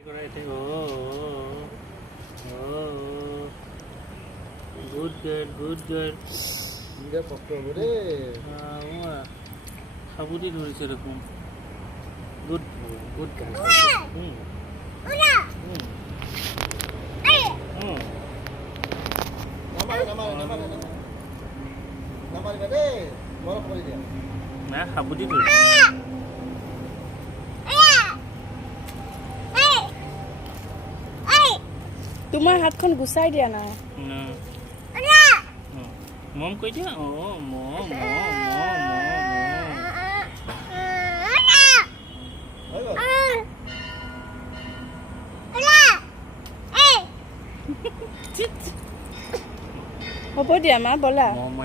Good girl, good girl. Dia pokok boleh. Sabudi dulu serukum. Good, good girl. Nama gede. Mau apa dia? Nah, sabudi dulu. তোমাৰ হাতখন গুচাই দিয়া না মম কৈ দিয়া মম হ'ব দিয়া মা ব'লা মম